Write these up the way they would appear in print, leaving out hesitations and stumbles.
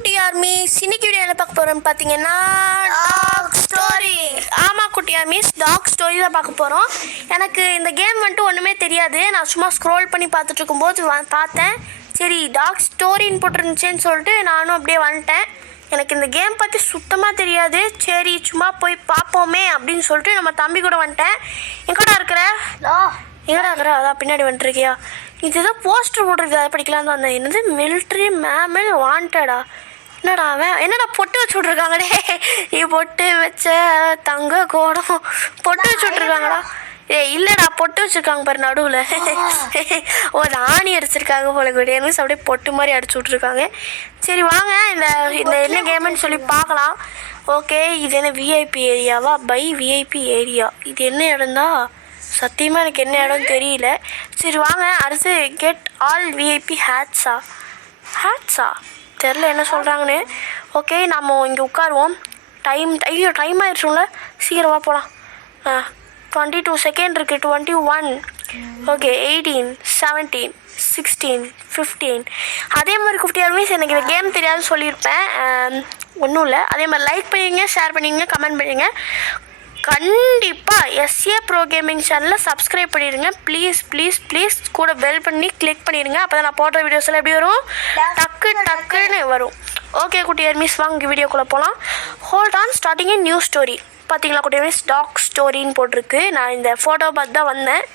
குட்டி ஆர்மிஸ், இன்னைக்கு வீடியோவில் பார்க்க போகிறோம் பார்த்தீங்கன்னா டாக் ஸ்டோரி. ஆமாம் குட்டி ஆர்மிஸ், டாக் ஸ்டோரி தான் பார்க்க போகிறோம். எனக்கு இந்த கேம் வந்துட்டு ஒன்றுமே தெரியாது. நான் சும்மா ஸ்க்ரோல் பண்ணி பார்த்துட்டு இருக்கும்போது பார்த்தேன். சரி டாக் ஸ்டோரின்னு போட்டிருந்துச்சேன்னு சொல்லிட்டு நானும் அப்படியே வந்துட்டேன். எனக்கு இந்த கேம் பற்றி சுத்தமாக தெரியாது. சரி சும்மா போய் பார்ப்போமே அப்படின்னு சொல்லிட்டு நம்ம தம்பி கூட வந்துட்டேன். எங்கடா இருக்கிற? எங்கடா இருக்கிற? அதான் பின்னாடி வந்துட்டுருக்கியா? இதுதான் போஸ்டர் போட்டிருக்கு, அதை படிக்கலாம் தான் வந்தேன். என்னது மிலிட்ரி மேமல் வாண்டடா? என்னடா அவன் என்னடா பொட்டு வச்சு விட்ருக்காங்கடே. நீ பொட்டு வச்ச தங்க கோடம் பொட்டு வச்சு விட்ருக்காங்கடா. இல்லைடா பொட்டு வச்சுருக்காங்க பாரு நடுவில். ஒரு ஆணி அடிச்சிருக்காங்க போல கூட எனக்கு அப்படியே பொட்டு மாதிரி அடிச்சு விட்ருக்காங்க. சரி வாங்க இந்த இந்த என்ன கேமுன்னு சொல்லி பார்க்கலாம். ஓகே, இது என்ன விஐபி ஏரியாவா? பை விஐபி ஏரியா. இது என்ன இடம்தா? சத்தியமாக எனக்கு என்ன இடம் தெரியல. சரி வாங்க அடுத்து கெட் ஆல் விஐபி ஹேட்ஸா தெரில என்ன சொல்கிறாங்கன்னு. ஓகே நம்ம இங்கே உட்காருவோம். டைம் ஆயிடுச்சுங்கள, சீக்கிரமாக போகலாம். 22 செகண்ட் இருக்குது. 21, ஓகே 18, 17, 16, 15. அதே மாதிரி குட்டியாருமே எனக்கு இந்த கேம் தெரியாதுன்னு சொல்லியிருப்பேன். ஒன்றும் இல்லை. அதே மாதிரி லைக் பண்ணிடுங்க, ஷேர் பண்ணிடுங்க, கமெண்ட் பண்ணிடுங்க. கண்டிப்பாக எஸ்ஏ ப்ரோ கேமிங் சேனலை சப்ஸ்கிரைப் பண்ணிடுங்க ப்ளீஸ். கூட பெல் பண்ணி கிளிக் பண்ணிடுங்க. அப்போ தான் நான் போடுற வீடியோஸ் எல்லாம் எப்படி வரும், டக்குன்னு வரும். ஓகே குட்டியார் மிஸ், வாங்க வீடியோக்குள்ளே போகலாம். Hold on starting new story. பார்த்தீங்களா குட்டியார் மிஸ், டாக் ஸ்டோரின்னு போட்டிருக்கு. நான் இந்த ஃபோட்டோ பார்த்து தான் வந்தேன்.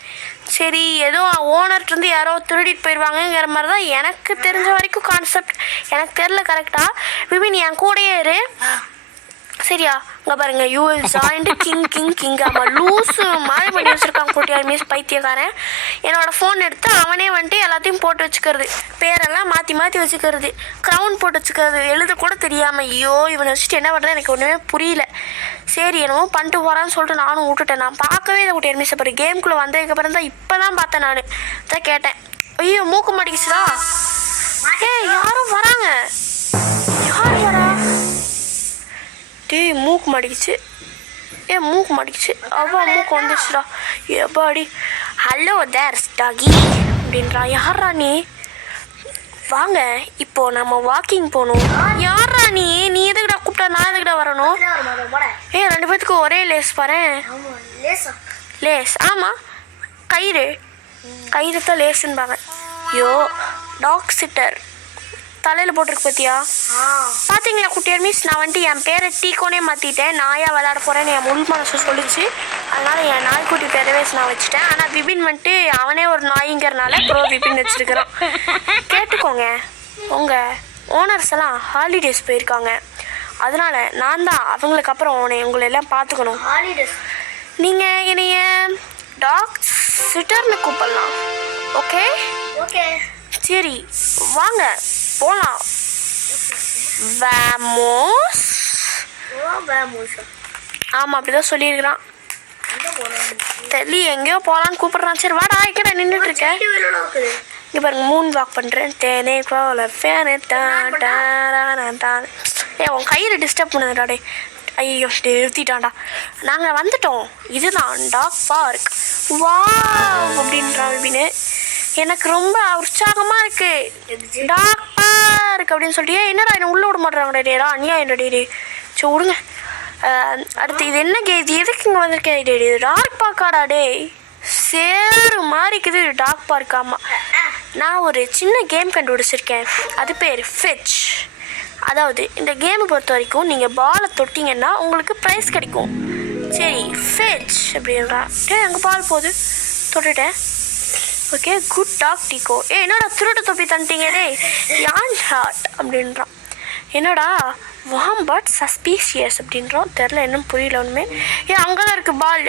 சரி ஏதோ ஓனர்கிட்டருந்து யாரோ திருடிட்டு போயிடுவாங்கங்கிற மாதிரி தான் எனக்கு தெரிஞ்ச வரைக்கும் கான்செப்ட். எனக்கு தெரில கரெக்டாக. விபின் என் கூடயே இரு சரியா? இங்கே பாருங்க, யூ வில் ஜாயின்ட் கிங். ஆமாம் லூஸு மாதிரி பண்ணி வச்சுருக்காங்க குட்டியார் மிஸ், பைத்தியக்காரன். என்னோடய ஃபோன் எடுத்து அவனே வந்துட்டு எல்லாத்தையும் போட்டு வச்சுக்கிறது, பேரெல்லாம் மாற்றி வச்சுக்கிறது, க்ரௌன் போட்டு வச்சுக்கிறது, எழுத கூட தெரியாமல். ஐயோ இவனை வச்சுட்டு என்ன பண்ணுறது எனக்கு ஒன்றுமே புரியல. சரி என்னமோ பண்ணிட்டு போகிறான்னு சொல்லிட்டு நானும் விட்டுட்டேன். நான் பார்க்கவே இல்லை குட்டியார் மிஸ். அப்புறம் கேமுக்குள்ளே வந்ததுக்கப்புறம் தான் இப்போ தான் பார்த்தேன். நான் தான் கேட்டேன், ஐயோ மூக்கு மாட்டிக்கிச்சுதா? யாரும் வராங்க. யார் வரா? மூக்கு மாட்டிக்கிச்சு. மூக்கு மாட்டிக்கிச்சு. மூக்கு வந்துச்சுடா. எப்பாடி ஹலோ தேர் டாகி அப்படின்றா. யாரா நீ? வாங்க இப்போ நம்ம வாக்கிங் போகணும். யாரா நீ எதுக்குடா கூப்பிட்டா? நான் எதுக்குடா வரணும்? ரெண்டு பேத்துக்கு ஒரே லேஸ் பாரு. லேஸ் ஆமாம், கயிறு தான் லேஸுன்பாங்க. ஐயோ டாக் சிட்டர் தலையில் போட்டிருக்கு பார்த்தியா? பார்த்தீங்களா குட்டியார் மிஸ், நான் வந்துட்டு என் பேரை டீக்கோனே மாற்றிட்டேன். நாயாக விளையாட போகிறேன்னு என் முள் மனசு சொல்லிச்சு. அதனால் என் நாய்க்குட்டி பேரவே நான் வச்சுட்டேன். ஆனால் விபின் வந்துட்டு அவனே ஒரு நாய்ங்கிறனால ப்ரோ விபின் வச்சுருக்கிறான். கேட்டுக்கோங்க, உங்கள் ஓனர்ஸ் எல்லாம் ஹாலிடேஸ் போயிருக்காங்க. அதனால் நான் தான் அவங்களுக்கு அப்புறம் உங்களை எல்லாம் பார்த்துக்கணும். நீங்கள் என்னைய டாக் சிட்டர்னு கூப்பிடலாம். ஓகே சரி வாங்க போலாம். ஆமாம் அப்படிதான் சொல்லியிருக்கிறான். தெரியல எங்கேயோ போகலான்னு கூப்பிட்றான். சரி வாடா, இங்கே நின்றுட்டு இருக்கேன். இங்கே பாருங்க, மூன் வாக் பண்ணுறேன். தேனே போல ஃபேனே தான். உன் கையில் டிஸ்டர்ப் பண்ணுதுடாடே. ஐயோ நிறுத்திட்டான்டா. நாங்கள் வந்துட்டோம். இதுதான் டாக் பார்க். வா அப்படின்றான் அப்படின்னு. எனக்கு ரொம்ப உற்சாகமாக இருக்குது. டாக் பார்க் அப்படின்னு சொல்லிட்டு என்னடா என்ன உள்ளே விட மாட்டேறாங்கடா. டேடா அநியாயம் டே. சரி விடுங்க. அடுத்து இது என்ன இது எதுக்கு இங்கே வந்திருக்கேன்? இது டாக் பார்க்காடா டே? சேரு மாதிரி இருக்குது டாக் பார்க். ஆமாம், நான் ஒரு சின்ன கேம் கண்டுபிடிச்சிருக்கேன். அது பேர் ஃபெட்ச். அதாவது இந்த கேமை பொறுத்த வரைக்கும் நீங்கள் பாலை தொட்டிங்கன்னா உங்களுக்கு ப்ரைஸ் கிடைக்கும். சரி ஃபெட்ச் அப்படின்றா. அங்கே பால் போகுது, தொட்டுட்டேன். Okay good dog டிகோ. என்னடா திருட்டு தொப்பி தந்துட்டீங்க டே? யான் ஹார்ட் அப்படின்றான். என்னடா வாம் பட் சஸ்பீஷியஸ் அப்படின்றோம். தெரில இன்னும் புரியல ஒன்றுமே. அங்கே தான் இருக்குது பால்.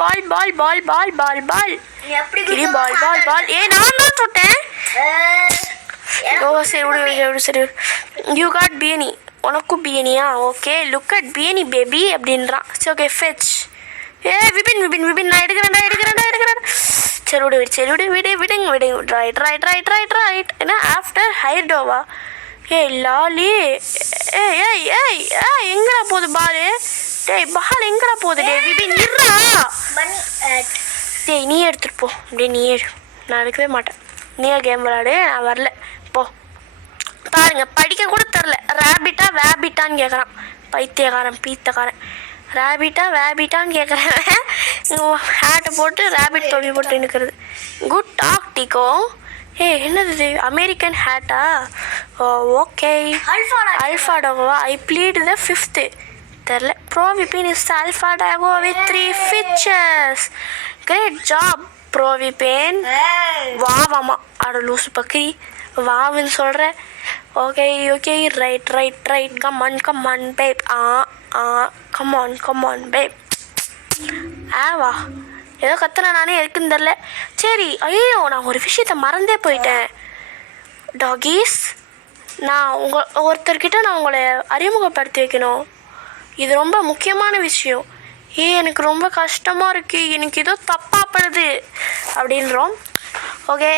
பால் பால் பால் பால் பால் பால் பால் பால். நான் தான் தொட்டேன். ஓ சரி விடு சரி. யூ காட் பியனி. உனக்கும் பியனியா? ஓகே லுக் அட் பியனி பேபி அப்படின்றான். சரி ஓகே ஃபெட்ச். விபின் நான் எடுக்கிறேன். சரி விடுங்க. ரைட். ஏன்னா ஆஃப்டர் ஹைர்டோவா? லாலி. எங்கடா போகுது பால்? பால் எங்கடா போகுது? விபின் இருறா. நீ எடுத்துகிட்டு போ. அப்படியே நீ எடு. நான் எடுக்கவே மாட்டேன். நீயே கேம் விளையாடு, நான் வரல போ. பாருங்க படிக்க கூட தெரில. ரேபிட்டா வேபிட்டான்னு கேட்குறான் பைத்தியக்காரன் பீத்தக்காரன். ரேபிட்டா வேபிட்டான்னு கேட்குறேன். ஹேட்டை போட்டு ரேபிட் தொழில் போட்டு நிற்கிறது. குட் டாக் டிகோ. என்னது இது அமெரிக்கன் ஹேட்டா? ஓகே அல்ஃபா டாகோவா? ஐ ப்ளீட் த 5th தெரில. ப்ரோவிபின் இஸ் அல்ஃபா டாகோ வித் 3 features. கிரேட் ஜாப் ப்ரோவிபின். வாவாமா அட லூசு பக்கி வாவுன்னு சொல்கிறேன். Okay okay right right right come on babe. Come on babe. வா ஏதோ கத்துறேன் நானே எதுக்குன்னு தெரில. சரி ஐயோ நான் ஒரு விஷயத்த மறந்தே போயிட்டேன் டாகீஸ். நான் ஒருத்தர்கிட்ட நான் உங்களை அறிமுகப்படுத்தி வைக்கணும். இது ரொம்ப முக்கியமான விஷயம். எனக்கு ரொம்ப கஷ்டமாக இருக்குது, எனக்கு ஏதோ தப்பாப்படுது அப்படின்றோம். ஓகே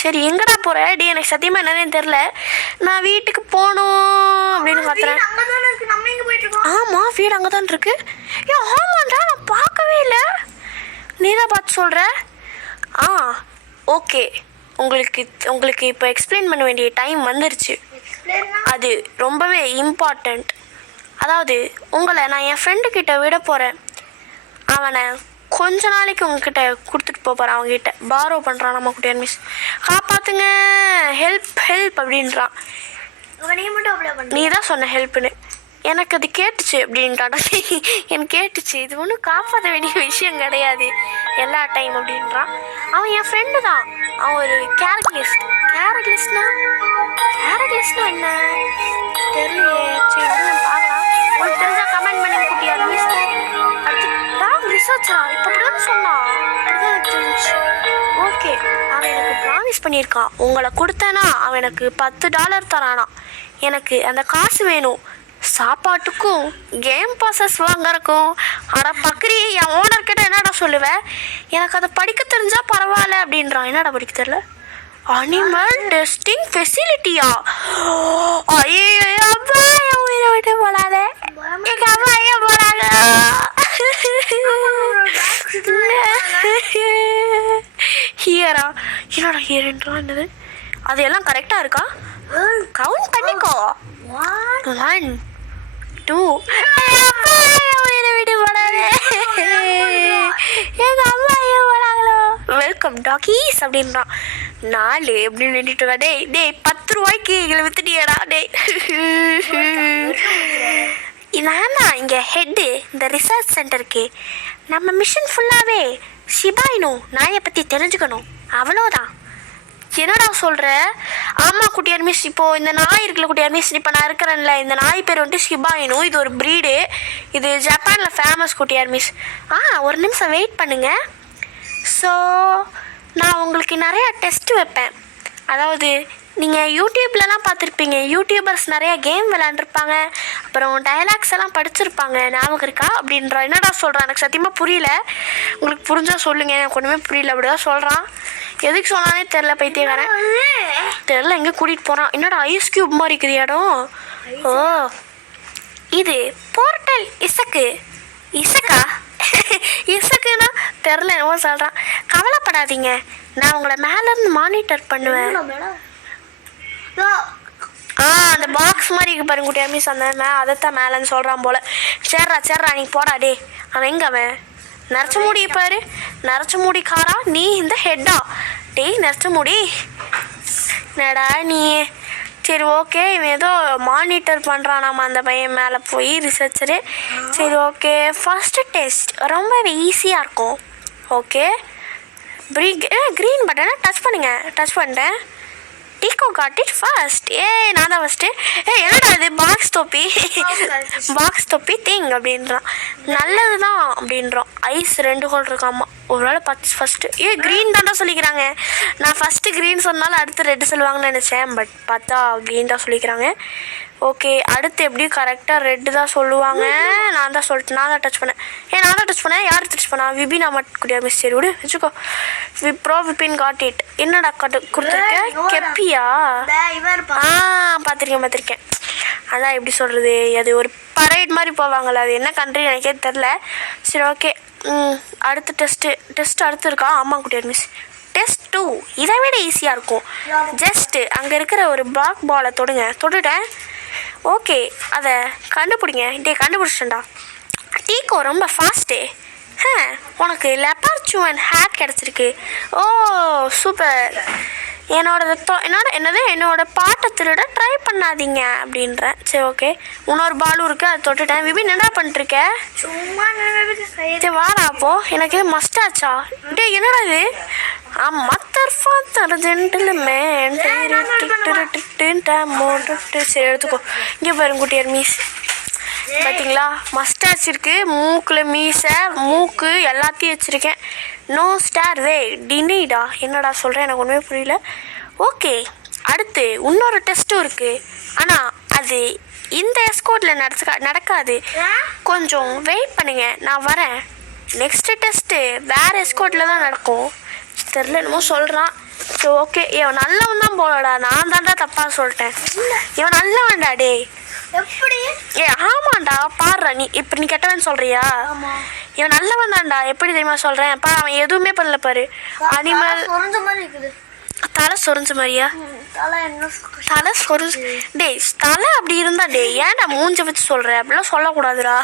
சரி எங்கடா போகிற? எனக்கு சத்தியமாக என்னன்னு தெரில. நான் வீட்டுக்கு போகணும் அப்படின்னு கத்துறேன். ஆமாம் வீடு அங்கே தான் இருக்கு. ஆமாண்டா நான் பார்க்கவே இல்லை. நீ தான் பார்த்து சொல்கிற. ஓகே உங்களுக்கு இப்போ எக்ஸ்பிளைன் பண்ண வேண்டிய டைம் வந்துருச்சு. அது ரொம்பவே இம்பார்ட்டண்ட். அதாவது உங்களை நான் என் ஃப்ரெண்டுக்கிட்ட விட போகிறேன். அவனை கொஞ்ச நாளைக்கு உங்ககிட்ட கொடுத்துட்டு போகிறேன். அவங்ககிட்ட பாரோ பண்ணுறான் நம்ம குட்டியார் மிஸ். காப்பாற்றுங்க ஹெல்ப் அப்படின்றான். நீ தான் சொன்ன ஹெல்ப்புன்னு. எனக்கு அது கேட்டுச்சு அப்படின்ட்டாடா. எனக்கு கேட்டுச்சு. இது ஒன்றும் காப்பாற்ற வேண்டிய விஷயம் கிடையாது எல்லா டைம் அப்படின்றான். அவன் என் ஃப்ரெண்டு தான். அவன் ஒரு கேரக்லிஸ்ட். கேரக்லிஸ்ட்னா என்ன தெரியலையே. சரி பார்க்கலாம். உங்களுக்கு தெரிஞ்சா கமெண்ட் பண்ணி குட்டியார் மிஸ். அடுத்து ரிசர்ச்சா இப்போ அப்படிதான் சொன்னான். ஓகே அவன் எனக்கு ப்ராமிஸ் பண்ணியிருக்கான். உங்களை கொடுத்தேன்னா அவன் எனக்கு $10 தரானா. எனக்கு அந்த காசு வேணும் சாப்பாட்டுக்கும் கேம் பாசஸ் வாங்கறக்கும். ஆனால் பக்ரி என் ஓனர்கிட்ட என்னடா சொல்லுவேன்? எனக்கு அதை படிக்க தெரிஞ்சா பரவாயில்ல அப்படின்றான். என்னடா படிக்க தெரியல? அனிமல் டெஸ்டிங் ஃபெசிலிட்டியா? ஐயோ அப்பா என் உயிரை விட்டு போடாத. எங்க அம்மா ஐயா போடாத. ஹியரா என்னடா ஹியர்ன்றான். என்னது அது எல்லாம் கரெக்டாக இருக்கா? கவுண்ட் பண்ணிக்கோ. 1 2 உயிரை விட்டு போடாத. எங்க அம்மா ஐயா போடாங்களோ. வெல்கம் டாகீஸ் அப்படின்றான். 4 அப்படின்னு நின்றுட்டு இருக்கா. டேய் 10 ரூபாய்க்கு எங்களை வித்துட்டியடா. நான் தான் இங்கே ஹெட்டு இந்த ரிசர்ச் சென்டருக்கு. நம்ம மிஷன் ஃபுல்லாகவே ஷிபாயினு நாயை பற்றி தெரிஞ்சுக்கணும் அவ்வளோதான். என்னடா சொல்கிற? ஆமாம் குட்டியார் மிஸ். இப்போது இந்த நாய் இருக்குல்ல குட்டியார் மிஸ், இப்போ நான் இருக்கிறேன்ல, இந்த நாய் பேர் வந்துட்டு ஷிபாயினு. இது ஒரு ப்ரீடு. இது ஜப்பானில் ஃபேமஸ் குட்டியார் மிஸ். ஒரு நிமிஷம் வெயிட் பண்ணுங்கள். ஸோ நான் உங்களுக்கு நிறையா டெஸ்ட் வைப்பேன். அதாவது நீங்கள் யூடியூப்லலாம் பார்த்துருப்பீங்க. யூடியூபர்ஸ் நிறையா கேம் விளாண்டுருப்பாங்க, அப்புறம் டைலாக்ஸ் எல்லாம் படிச்சிருப்பாங்க. ஞாபகம் இருக்கா அப்படின்றா. என்னடா சொல்கிறான்? எனக்கு சத்தியமாக புரியல. உங்களுக்கு புரிஞ்சால் சொல்லுங்கள். எனக்கு ஒன்றுமே புரியல. அப்படி தான் சொல்கிறான். எதுக்கு சொன்னானே தெரில பைத்தியக்காரன். தெரில எங்கே கூட்டிகிட்டு போகிறான். என்னடா ஐஸ் க்யூப் மாதிரி இருக்குது இடம். இது போர்ட்டல் இசக்கா இசக்குன்னா தெரில என்னவோ சொல்கிறான். கவலைப்படாதீங்க, நான் உங்களை மேலேருந்து மானிட்டர் பண்ணுவேன். அந்த பாக்ஸ் மாதிரி இருக்கு பாருங்க குட்டியா மிஸ். அந்த அதைத்தான் மேலேன்னு சொல்கிறான் போல். சேர்றா நீ போடா. அவன் எங்கே? அவன் நரைச்ச மூடி பாரு. நரைச்ச மூடி காரா நீ இந்த ஹெட்டா? நரைச்ச மூடி என்னடா நீ? சரி ஓகே இவன் ஏதோ மானிட்டர் பண்ணுறான் நம்ம அந்த பையன் மேலே போய் ரிசர்ச்சரு. சரி ஓகே ஃபஸ்ட்டு டெஸ்ட் ரொம்பவே ஈஸியாக இருக்கும். ஓகே க்ரீன் பட்டனை டச் பண்ணிட்டேன். டிகோ காட் இட் ஃபர்ஸ்ட். நான் தான் ஃபஸ்ட்டு. என்னடா இது பாக்ஸ் தொப்பி திங் அப்படின்றான். நல்லது தான் அப்படின்றோம். ஐஸ் 2 ஹோல் இருக்காமா. ஒரு வேளை ஃபஸ்ட்டு க்ரீன் தான்டா சொல்லிக்கிறாங்க. நான் ஃபஸ்ட்டு க்ரீன் சொன்னாலும் அடுத்து ரெட்டு சொல்லுவாங்கன்னு நினச்சேன். பட் பார்த்தா க்ரீன் தான் சொல்லிக்கிறாங்க. ஓகே அடுத்து எப்படி கரெக்டாக ரெட்டு தான் சொல்லுவாங்க. நான் தான் டச் பண்ணேன். நான் தான் டச் பண்ணேன். யார் டச் பண்ணா? விபினா மட்டும் மிஸ். சரி விடு வச்சுக்கோ. Vipin got it. என்னடா கொடுத்துருக்கேன்? கெப்பியா? பார்த்துருக்கேன். அதான் எப்படி சொல்கிறது, அது ஒரு பரைட் மாதிரி போவாங்கள்ல, அது என்ன கண்ட்ரி எனக்கே தெரில. சரி ஓகே அடுத்து டெஸ்ட்டு அடுத்து இருக்கா? ஆமாம் குட்டியார் மிஸ். டெஸ்ட் 2 இதை விட ஈஸியாக இருக்கும். ஜஸ்ட்டு அங்கே இருக்கிற ஒரு பிளாக் பாலை தொட்டுட்டேன். ஓகே, அதை கண்டுபிடிங்க. கண்டுபிடிச்சிட்டேன்டா. டீக்கோ ரொம்ப ஃபாஸ்ட்டு. உனக்கு லெப்பர்ச்சுவன் ஹேக் கிடச்சிருக்கு. ஓ சூப்பர். என்னோட பாட்டை திருட ட்ரை பண்ணாதீங்க அப்படின்றேன். சரி ஓகே, இன்னொரு பாலும் இருக்குது, அதை தொட்டுட்டேன். விபின் என்ன பண்ணிட்டுருக்க? சும்மா சரி வாடா அப்போ. எனக்கு இது மஸ்டாச்சா? என்னடா இது? சரி எடுத்துக்கோ. இங்கே பாருங்க குட்டியார் மீஸ் பார்த்தீங்களா, மஸ்டாச் இருக்குது, மூக்கில் மீசை, மூக்கு எல்லாத்தையும் வச்சுருக்கேன். நோ ஸ்டார் வே டினிடா. என்னடா சொல்கிறேன், எனக்கு ஒன்றுமே புரியல. ஓகே, அடுத்து இன்னொரு டெஸ்ட்டும் இருக்குது. ஆனால் அது இந்த எஸ்கோட்டில் நடக்காது. கொஞ்சம் வெயிட் பண்ணுங்க, நான் வரேன். நெக்ஸ்ட்டு டெஸ்ட்டு வேறு எஸ்கோட்டில் தான் நடக்கும். தெரில, என்னமோ சொல்கிறான். சரி ஓகே, இவன் நல்லவன் தான் போலடா. நான் தான்டா தப்பாக சொல்லிட்டேன். இவன் நல்லவன்டா. டே எப்படி? ஆமாண்டா, பாடுறா. நீ கெட்டவன் சொல்றியா? இவன் நல்லவன் தான்டா. எப்படி தெரியுமா சொல்றேன்? அவன் எதுவுமே பண்ணல பாரு. அனிமல் தலை சொரிஞ்ச மாதிரியா? தலை சொரிஞ்சு தலை அப்படி இருந்தா ஏன்டா மூஞ்ச வச்சு சொல்ற? அப்படிலாம் சொல்லக்கூடாதுடா.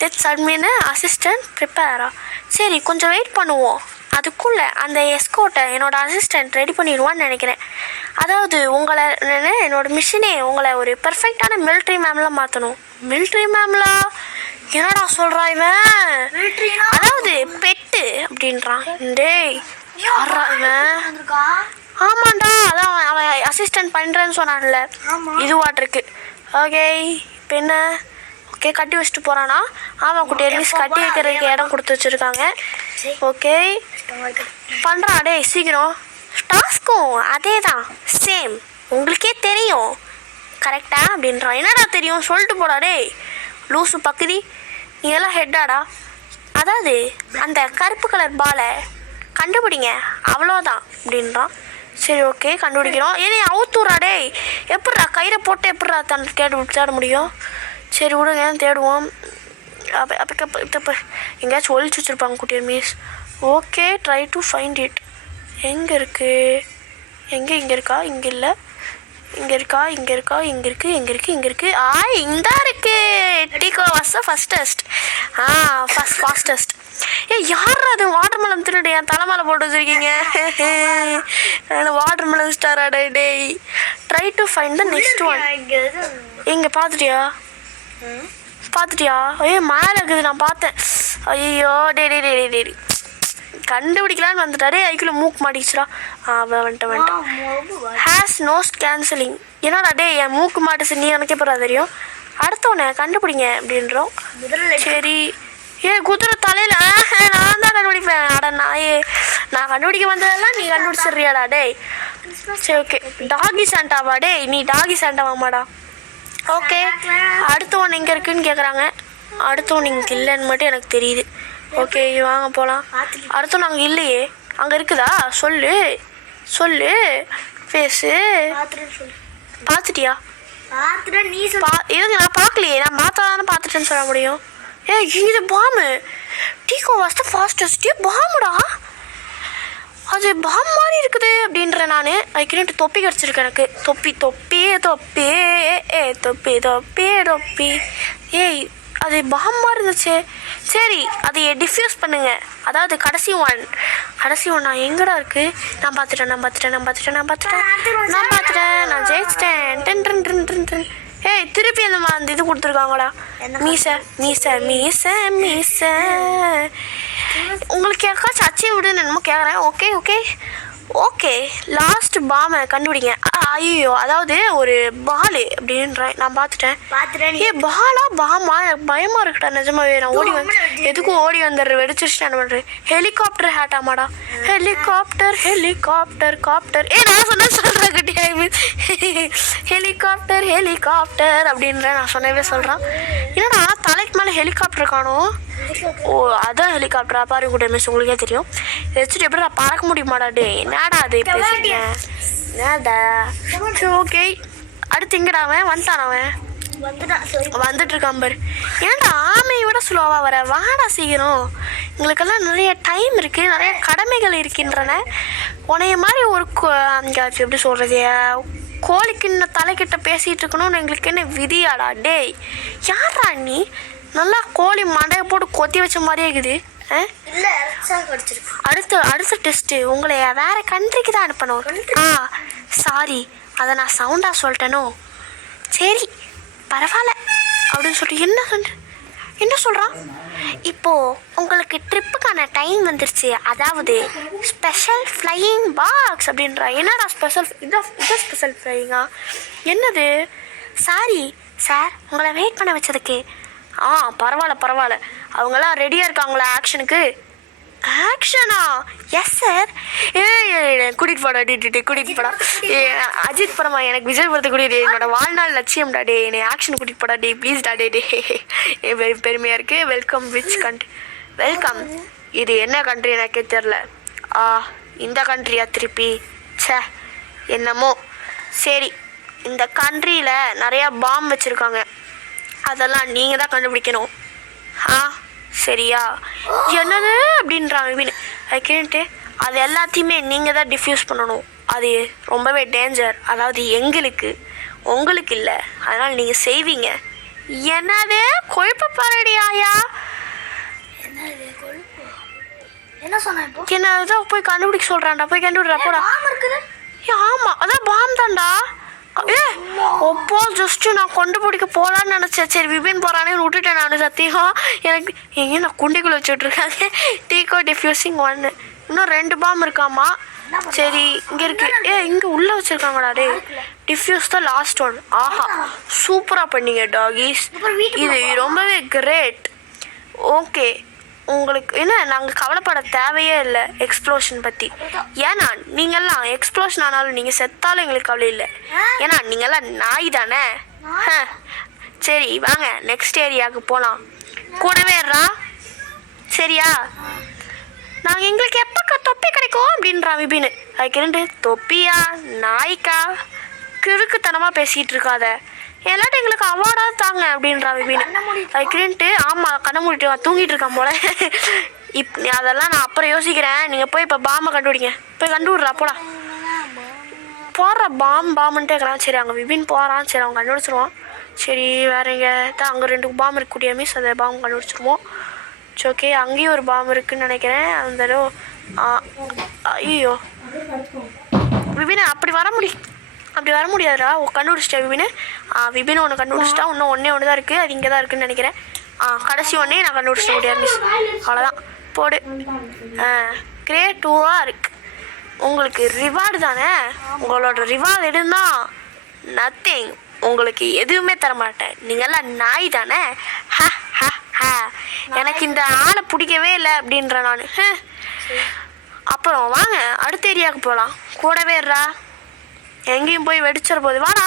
டெட்ஸ் அட்மின் அசிஸ்டன்ட் ப்ரிப்பேரா. சரி கொஞ்சம் வெயிட் பண்ணுவோம். அதுக்குள்ளே அந்த எஸ்கோட்டை என்னோடய அசிஸ்டண்ட் ரெடி பண்ணிடுவான்னு நினைக்கிறேன். அதாவது என்னோடய மிஷினே உங்களை ஒரு பெர்ஃபெக்டான மிலிட்ரி மேம்லாம் மாற்றணும். மிலிட்ரி மேம்லாம் என்னடா சொல்கிறா இவன்? அதாவது பெட்டு அப்படின்றான். யாரா இவன்? ஆமாண்டா, அதான் அவன் அசிஸ்டன்ட் பண்ணுறேன்னு சொன்னான்ல, இதுவாட்டிருக்கு. ஓகே, இப்போ என்ன? ஓகே, கட்டி வச்சுட்டு போகிறானா? ஆமாம் குட்டி, அட்லீஸ்ட் கட்டி வைக்கிறதுக்கு இடம் கொடுத்து வச்சுருக்காங்க. ஓகே பண்ணுறான். சீக்கிரம். டாஸ்க்கும் அதே தான், சேம். உங்களுக்கே தெரியும் கரெக்டா அப்படின்றான். என்னடா தெரியும் சொல்லிட்டு போடா. லூசு பக்குதி, நீ எல்லாம் ஹெட்டாடா. அதாவது அந்த கருப்பு கலர் பாலை கண்டுபிடிங்க, அவ்வளோதான் அப்படின்றான். சரி ஓகே, கண்டுபிடிக்கிறோம். அவுத்துறா. எப்பட்றா கயிறை போட்டு எப்பட்றா தேட முடியும்? சரி விடுங்க, தேடுவோம். அப்போ எங்கேயாச்சும் ஒழிச்சு வச்சுருப்பாங்க குட்டியர் மீஸ். Okay, try to find it. எங்கே இருக்குது? இங்கே இருக்கா? இங்கே இல்லை. இங்கே இருக்கா? இங்கே இருக்குது. இந்தா இருக்குது. டீக்கோ வாஸ் த ஃபஸ்டஸ்ட். ஃபாஸ்டஸ்ட். யாரா அது? வாட்டர் மெலன் திருடு என் தலைமையில போட்டு வச்சுருக்கீங்க. வாட்டர் மெலன் ஸ்டாரா? Try to find the next one. எங்கே பார்த்துட்டியா? மேலே இருக்குது, நான் பார்த்தேன். ஐயோ டே கண்டுபிடிக்கலான்னு வந்துட்டாரு. ஐக்குள்ள மூக்கு மாட்டிச்சுடா. வந்துட்டேன். Has nose cancelling. என்னடா என் மூக்கு மாட்டுச்சு, நீ எனக்கே போகிறா தெரியும். அடுத்தவனை கண்டுபிடிங்க அப்படின்றோம். சரி, குதிரை தலையில் நான் தான் கண்டுபிடிப்பேன். நான் கண்டுபிடிக்க வந்ததெல்லாம் நீ கண்டுபிடிச்சிடுறியாடா? சரி ஓகே, டாகி சாண்டாவா? நீ டாகி சாண்டாவாமாடா? ஓகே, அடுத்தவன் எங்கே இருக்குன்னு கேட்குறாங்க. அடுத்தவன் இங்கே இல்லைன்னு மட்டும் எனக்கு தெரியுது. ஓகே வாங்க போகலாம். அடுத்தவன் அங்கே இல்லையே. அங்கே இருக்குதா? சொல்லு பேசு. பார்த்துட்டியா? இதுங்க நான் பார்க்கலையே. நான் தானே பார்த்துட்டேன்னு சொல்ல முடியும். இது பாம்பு. டீக்கோ வாஸ் த ஃபாஸ்டஸ்ட். பாம்புடா, அது பாம்பு மாதிரி இருக்குது அப்படின்றேன் நான். அதுக்கு தொப்பி கிடச்சிருக்கு எனக்கு. தொப்பி. அது பாம்பு மாதிரி இருந்துச்சு. சரி, அதை டிஃப்யூஸ் பண்ணுங்க. அதாவது கடைசி ஒன் நான் எங்கடா இருக்கு? நான் பார்த்துட்டேன். நான் ஜெயிச்சிட்டேன். திருப்பி அந்த இது கொடுத்துருக்காங்கடா. மீசை. உங்களுக்கு யாருக்காச்சும் அச்சீவ் விடுன்னு என்னமோ கேட்குறேன். ஓகே லாஸ்ட் பாமை கண்டுபிடிங்க. ஐயோ, அதாவது ஒரு பாலு அப்படின்றேன். நான் பார்த்துட்டேன். பாமா எனக்கு பயமாக இருக்குடா நிஜமாவே. நான் எதுக்கும் ஓடி வந்துடுறேன். வெடிச்சிருச்சு. என்ன பண்ணுறேன்? ஹெலிகாப்டர் ஹேட்டாமாடா. ஹெலிகாப்டர். நான் சொல்கிறேன் கட்டியா. ஹெலிகாப்டர் அப்படின்றேன். நான் சொன்னவே சொல்கிறான். என்னடா தலைக்கு மேலே ஹெலிகாப்டர் காணும்? ஓ அதான் ஹெலிகாப்டரா? பாரு கூட மிஸ், உங்களுக்கே தெரியும். வச்சுட்டு எப்படி நான் பறக்க முடியுமாடா? என்னடா அது பேசுறீங்க? சரி ஓகே, அடுத்து எங்கடா அவன் வந்துட்டான்? அவன் வந்துட்டு இருக்கான் பாரு. ஏன்டா ஆமையை விட ஸ்லோவாக வர? வாடா சீக்கிரம், எங்களுக்கெல்லாம் நிறைய டைம் இருக்குது, நிறைய கடமைகள் இருக்கின்றன. உனைய மாதிரி ஒரு எப்படி சொல்கிறது, கோழிக்கிண்ண தலைக்கிட்ட பேசிகிட்டு இருக்கணும்னு எங்களுக்கு என்ன விதியாடா? டேய் யாரா நீ? நல்லா கோழி மண்டையை போட்டு கொத்தி வச்ச மாதிரியே இருக்குது. அடுத்த டெஸ்ட்டு உங்களை வேறு கண்ட்ரிக்கு தான் அனுப்பணும். சாரி, அதை நான் சவுண்டாக சொல்லிட்டேனோ? சரி பரவாயில்ல அப்படின்னு சொல்லிட்டு என்ன சொல்கிறான்? இப்போது உங்களுக்கு ட்ரிப்புக்கான டைம் வந்துருச்சு, அதாவது ஸ்பெஷல் ஃப்ளையிங் பாக்ஸ் அப்படின்றா. என்னடா ஸ்பெஷல்? இதான் ஸ்பெஷல் ஃப்ளையிங்கா? என்னது? சாரி சார், உங்களை வெயிட் பண்ண வச்சதுக்கு. பரவாயில்ல. அவங்களாம் ரெடியாக இருக்காங்களா ஆக்ஷனுக்கு? ஆக்ஷனா? Yes sir. கூட்டிகிட்டு போடா. அஜித் படமா? எனக்கு விஜய் படத்தை கூட்டிகிட்டு, என்னோட வாழ்நாள் லட்சியம்டா டே, என்னை ஆக்ஷன் கூட்டிகிட்டு போடா டே, ப்ளீஸ்டா டே. பெருமையாக இருக்குது. வெல்கம். Which country? வெல்கம். இது என்ன கண்ட்ரி எனக்கே தெரில. இந்த கண்ட்ரியா திருப்பி? என்னமோ சரி. இந்த கண்ட்ரியில் நிறையா பாம் வச்சுருக்காங்க, அதெல்லாம் நீங்கள் தான் கண்டுபிடிக்கணும். சரியா? என்னது அப்படின்றாங்க மீன். அதுக்கிட்டு அது எல்லாத்தையுமே நீங்கள் தான் டிஃப்யூஸ் பண்ணணும். அது ரொம்பவே டேஞ்சர், அதாவது எங்களுக்கு, உங்களுக்கு இல்லை. அதனால் நீங்கள் செய்வீங்க. என்னது? கொழுப்பு பாரடி ஆயா? என்னதான் போய் கண்டுபிடிக்க சொல்கிறான்டா. போய் கண்டுபிடுறா போடா. ஆமாம், அதான் பாம் தான்டா. ஒப்போ ஜஸ்ட்டு நான் கொண்டு பிடிக்க போகலான்னு நினச்சேன். சரி விபின் போகிறானே விட்டுட்டேன் நான். சத்தியம் எனக்கு எங்கேயும் நான் குண்டிக்குள்ளே வச்சுட்ருக்காங்க. டீகோ டிஃப்யூசிங் 1. இன்னும் 2 பாம் இருக்காமா. சரி இங்கே இருக்கு. இங்கே உள்ளே வச்சுருக்காங்கடா டே. டிஃப்யூஸ் தான் லாஸ்ட் 1. ஆஹா, சூப்பராக பண்ணீங்க டாகிஸ், இது ரொம்பவே கிரேட். ஓகே, உங்களுக்கு என்ன, நாங்கள் கவலைப்பட தேவையே இல்லை எக்ஸ்ப்ளோஷன் பற்றி. ஏன்னா நீங்கள்லாம் எக்ஸ்ப்ளோஷன் ஆனாலும் நீங்கள் செத்தாலும் எங்களுக்கு கவலை இல்லை. ஏன்னா நீங்கள்லாம் நாய் தானே. சரி வாங்க நெக்ஸ்ட் ஏரியாவுக்கு போகலாம். கூடவேறா சரியா? நாங்கள் எங்களுக்கு எப்போ தொப்பி கிடைக்கும் அப்படின்றான் விபின். அதுக்கு 2 தொப்பியா நாய்க்கா? கிறுக்குத்தனமாக பேசிகிட்டு இருக்காத, எல்லாட்டும் எங்களுக்கு அவார்டாக தாங்க அப்படின்றா விபின். அதுக்குன்ட்டு ஆமாம் கண்ணை மூடிட்டு தூங்கிட்டு இருக்கான் போல. அதெல்லாம் நான் அப்புறம் யோசிக்கிறேன். நீங்கள் போய் இப்போ பாம்பை கண்டுபிடிங்க. போய் கண்டுபிட்றா போடா. போடுற பாம்புன்ட்டு இருக்கிறான். சரி அங்கே விபின் போகிறான். சரி அவன் கண்டுபிடிச்சிருவான். சரி வேறு எங்கே தான்? அங்கே 2 பாம்பு இருக்கக்கூடிய மிஸ், அந்த பாம்பு கண்டுபிடிச்சிருவோம். சரி ஓகே, அங்கேயும் ஒரு பாம்பு இருக்குதுன்னு நினைக்கிறேன். அந்த ஐயோ விபின் அப்படி வர முடியாதுடா. கண்டுபிடிச்சிட்டா விபின். விபின் ஒன்று கண்டுபிடிச்சிட்டா. இன்னும் ஒன்று தான் இருக்குது, அது இங்கே தான் இருக்குதுன்னு நினைக்கிறேன். கடைசி ஒன்றே நான் கண்டுபிடிச்சிட முடியாது மிஸ். அவ்வளோதான் போடு. கிரேட் 2ஆக இருக்குது. உங்களுக்கு ரிவார்டு தானே? உங்களோட ரிவார்டு இருந்தால் நத்திங், உங்களுக்கு எதுவுமே தரமாட்டேன். நீங்கள்லாம் நாய் தானே. எனக்கு இந்த ஆளை பிடிக்கவே இல்லை அப்படின்ற நான். அப்புறம் வாங்க அடுத்த ஏரியாவுக்கு போகலாம். கூடவேறா, எங்கேயும் போய் வெடிச்சிட போகுது. வாடா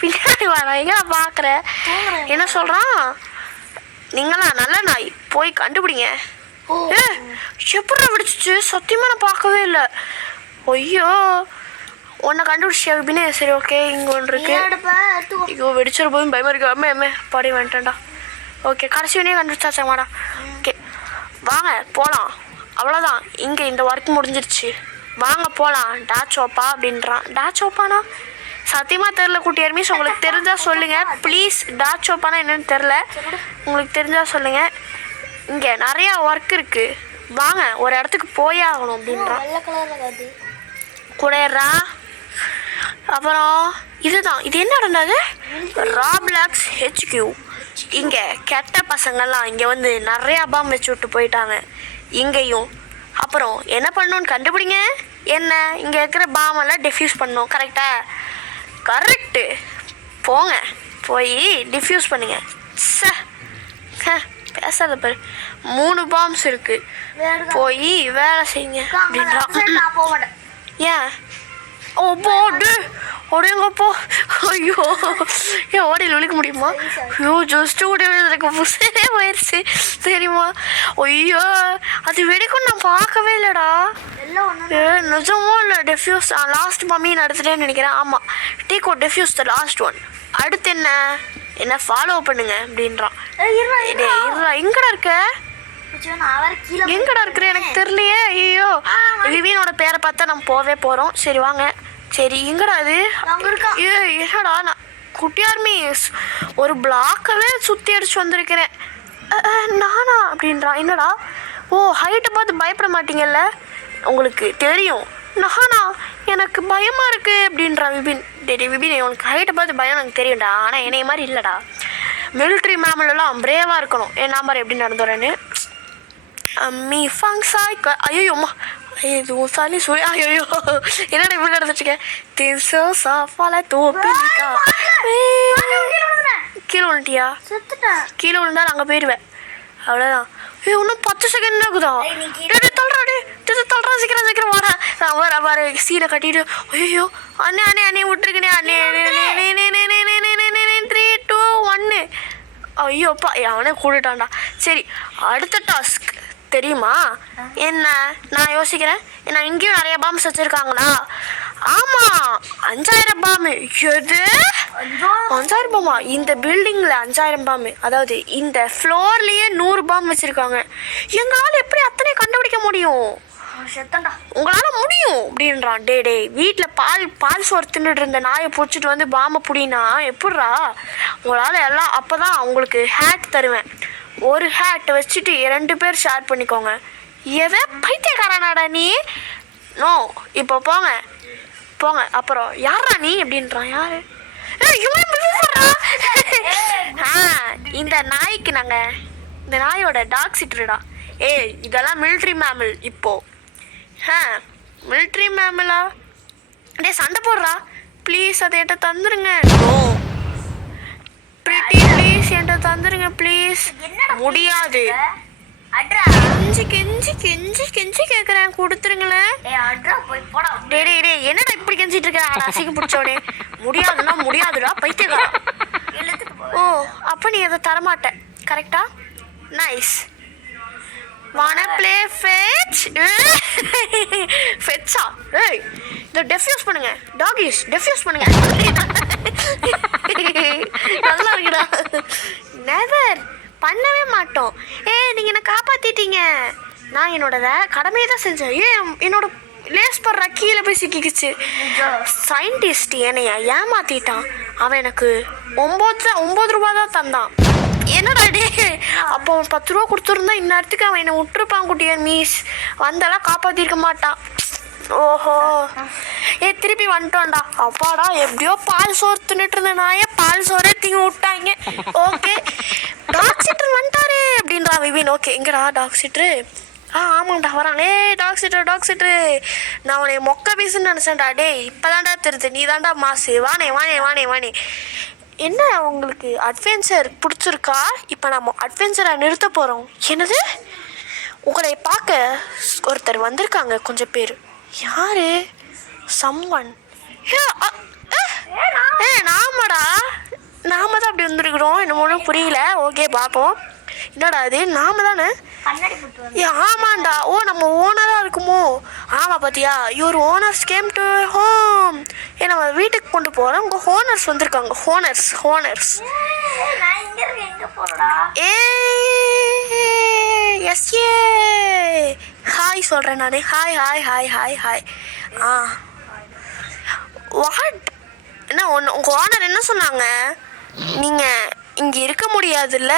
பின்னாடி வாடா. எங்கே பார்க்குற? என்ன சொல்கிறான்? நீங்களாம் நல்ல நாய், போய் கண்டுபிடிங்க. எப்படா வெடிச்சிச்சு? சத்தியமாக நான் பார்க்கவே இல்லை. ஐயோ ஒன்றை கண்டுபிடிச்சியா விபினே? சரி ஓகே, இங்கே ஒன்று இருக்கு. ஐயோ வெடிச்சிட போதும் பயமாக இருக்கு. அம்மா பாடி வந்துட்டேன்டா. ஓகே கடைசி ஒன்றே கண்டுபிடிச்சாச்சா மாடா. ஓகே வாங்க போகலாம். அவ்வளோதான், இங்கே இந்த ஒர்க் முடிஞ்சிருச்சு. வாங்க போகலாம். டாச்சோப்பா அப்படின்றான். டாச்சோப்பானா சத்தியமாக தெரில குட்டியார் மிஸ். உங்களுக்கு தெரிஞ்சால் சொல்லுங்கள் ப்ளீஸ். டாச்சோப்பானா என்னென்னு தெரில, உங்களுக்கு தெரிஞ்சால் சொல்லுங்கள். இங்கே நிறையா ஒர்க் இருக்குது, வாங்க ஒரு இடத்துக்கு போயே ஆகணும் அப்படின்றான். கூடறா. அப்புறம் இதுதான், இது என்ன நடந்தது? ராப்ளாக்ஸ் HQ. இங்கே கெட்ட பசங்கள்லாம் இங்கே வந்து நிறையா பாம் வச்சு விட்டு போயிட்டாங்க இங்கேயும். அப்புறம் என்ன பண்ணணும்னு கண்டுபிடிங்க. என்ன இங்கே இருக்கிற பாமெல்லாம் டிஃப்யூஸ் பண்ணணும். கரெக்டாக? கரெக்டு. போங்க போய் டிஃப்யூஸ் பண்ணுங்க. பேசாத பாரு. 3 பாம்ஸ் இருக்குது, போய் வேலை செய்யுங்க அப்படின்றான். ஏன்? ஓ போடு ஓடுங்கப்போ. ஐயோ ஏன் ஓடையில் விழுக்க முடியுமா? ஐயோ ஜஸ்ட்டு ஓடி எனக்கு புசே போயிடுச்சு தெரியுமா? ஐயோ அது வெடிக்கும் நான் பார்க்கவே இல்லைடா. நிஜமும் இல்லை டெஃப்யூஸ் லாஸ்ட் மம்மி நடத்துட்டேன்னு நினைக்கிறேன். ஆமாம் டீ கோட் டெஃப்யூஸ் த லாஸ்ட் ஒன். அடுத்து என்ன ஃபாலோ பண்ணுங்க அப்படின்றான். எங்கடா இருக்க எங்கடா இருக்கிற எனக்கு தெரியலையே. ஐயோ விவியனோட பேரை பார்த்தா நம்ம போவே போகிறோம். சரி வாங்க. சரி எங்கடா இது என்னடா நான் குட்டியார்மி ஒரு பிளாக்கவே சுற்றி அடிச்சு வந்திருக்கிறேன். நானா அப்படின்றான். என்னடா ஓ ஹைட்டை பார்த்து பயப்பட மாட்டீங்கல்ல உங்களுக்கு தெரியும். நானா எனக்கு பயமாக இருக்குது அப்படின்றான் விபின். டேடி விபின் உனக்கு ஹைட்டை பார்த்து பயம் எனக்கு தெரியும்டா, ஆனால் என்னைய மாதிரி இல்லைடா. மிலிட்ரி மேம்லாம் பிரேவாக இருக்கணும். என் நம்பர் எப்படி நடந்துறேன்னு அம்மி ஃபங் சாய் ஐயோம்மா ஐயோ சாலி சொல்லி ஐயோ என்னடா இப்படி நடந்துட்டுருக்கேன். தின்சோ சாஃபால தோப்பிக்கா கீழே விழுட்டியா? கீழே விழுந்தா அங்கே போயிடுவேன் அவ்வளோதான். ஐயோ இன்னும் 10 செகண்ட் இருக்குதா? தள்ளுறா சீக்கிரம் வாடா. வர சீனை கட்டிட்டு ஐயோ அண்ணே விட்டுருக்கனே அண்ணே 3 2 1 ஐயோப்பா அவனே கூடுட்டான்டா. சரி அடுத்த டாஸ்க் தெரியுமா என்ன? நான் யோசிக்கிறேன். நான் இங்கேயும் நிறைய பாம்ஸ் வச்சுருக்காங்களா? ஆமாம் 5000 பாம்பு. எது 5000 பாம்பா? இந்த பில்டிங்கில் 5000 பாம்பு, அதாவது இந்த ஃப்ளோர்லேயே 100 பாம்பு வச்சுருக்காங்க. எங்களால் எப்படி அத்தனை கண்டுபிடிக்க முடியும்? உங்களால் முடியும் அப்படின்றான். டே வீட்டில் பால் சோறு தின்னுட்டு இருந்த நாயை பிடிச்சிட்டு வந்து பாம்பை பிடினா எப்பட்றா உங்களால் எல்லாம்? அப்போ தான் உங்களுக்கு ஹேட் தருவேன். ஒரு ஹேட் வச்சுட்டு 2 பேர் ஷேர் பண்ணிக்கோங்க. எதை பைத்தியக்காரனாடா நீ? நோ இப்போ போங்க. அப்புறம் யாரா நீ அப்படின்றான். யாரு இந்த நாய்க்கு நாங்கள் இந்த நாயோட டாக் சிட்டருடா. இதெல்லாம் மிலிட்ரி மேமல். இப்போ மிலிட்ரி மேமலா? டே சண்டை போடுறா ப்ளீஸ், அதை என்கிட்ட தந்துருங்க. நோ பிரிட்டி ப்ளீஸ் என்கிட்ட தந்துருங்க ப்ளீஸ். முடியாது. கெஞ்சி கேட்குறேன் கொடுத்துருங்களேன். டே என்னடா இப்படி கெஞ்சிட்டு இருக்க அசிங்க பிடிச்சோடே? முடியாதுடா பைத்தியக்காரா. ஓ அப்போ நீ அதை தரமாட்டேன் கரெக்டா? நைஸ். வான ப்ளே ஃபெட்ஸா? இதை டெஃப்யூஸ் பண்ணுங்க டாகிஸ், டெஃப்யூஸ் பண்ணுங்க. நல்லா இருக்குடா. நெவர் பண்ணவே மாட்டோம். நீங்கள் என்னை காப்பாற்றிட்டீங்க. நான் என்னோட கடமையை தான் செஞ்சேன். என்னோட லேஸ் படுற கீழே போய் சிக்கிக்குச்சு. சயின்டிஸ்ட் என்னைய ஏமாற்றிட்டான். அவன் எனக்கு 9 ரூபா தான் தந்தான். என்னடா டே அப்போ 10 ரூபா கொடுத்துருந்தா இந்நேரத்துக்கு அவன் என்னை விட்டுருப்பான். குட்டியன் மீஸ் வந்தாலாம் காப்பாற்றிருக்க மாட்டான். ஓஹோ திருப்பி வந்துட்டோம்டா. அப்பாடா எப்படியோ பால் சோறு தின்னுட்டு இருந்த நாயே பால் சோறே திங்க விட்டாங்க. ஓகே டாக் சிட்டர் வந்துட்டாரு அப்படின்றா விபின். ஓகே எங்கடா டாக் சிட்ரு? ஆமாண்டா வரானே டாக் சிட்ரு. நான் உன்னை மொக்க பீஸுன்னு நினச்சேன்டா. டே இப்போதான்டா தெரியுது நீ தான்டா மாசு. வானே என்ன உங்களுக்கு அட்வென்ச்சர் பிடிச்சிருக்கா? இப்போ நம்ம அட்வென்ச்சரை நிறுத்த போகிறோம். என்னது உங்களை பார்க்க ஒருத்தர் வந்திருக்காங்க கொஞ்சம் பேர். யாரு? சம்வன். நாம தான் அப்படி வந்துருக்குறோம். என்ன ஒன்றும் புரியல. ஓகே பார்ப்போம். என்னடா அது நாம தானே? ஆமாண்டா. ஓ நம்ம ஓனராக இருக்குமோ? ஆமாம் பார்த்தியா your owners came to home. நம்ம வீட்டுக்கு கொண்டு போகிறோம். உங்கள் ஹோனர்ஸ் வந்திருக்காங்க. ஹோனர்ஸ் எஸ் ஹாய் சொல்கிறேன் நான். ஹாய். வாட் என்ன உங்கள் ஓனர் என்ன சொன்னாங்க? நீங்கள் இங்கே இருக்க முடியாதுல்ல,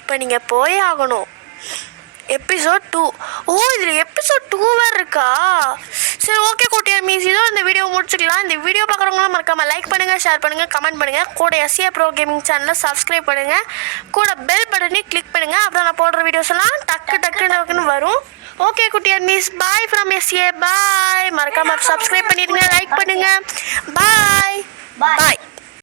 இப்போ நீங்கள் போயே ஆகணும். எபிசோட் 2. ஓ இதில் எபிசோட் 2 வேறு இருக்கா? சரி ஓகே குட்டியார் மீஸ் இதோ இந்த வீடியோ முடிச்சுக்கலாம். இந்த வீடியோ பார்க்குறவங்களாம் மறக்காமல் லைக் பண்ணுங்கள், ஷேர் பண்ணுங்கள், கமெண்ட் பண்ணுங்கள். கூட எஸ்ஏ ப்ரோ கேமிங் சேனலை சப்ஸ்கிரைப் பண்ணுங்கள். கூட பெல் பட்டனையும் கிளிக் பண்ணுங்கள். அப்புறம் நான் போடுற வீடியோஸ் எல்லாம் டக்குன்னு வரும். ஓகே குட்டியார் மீஸ் பாய் ஃப்ரம் எஸ்ஏ. பாய். மறக்காமல் சப்ஸ்கிரைப் பண்ணிடுங்க, லைக் பண்ணுங்கள். பாய்.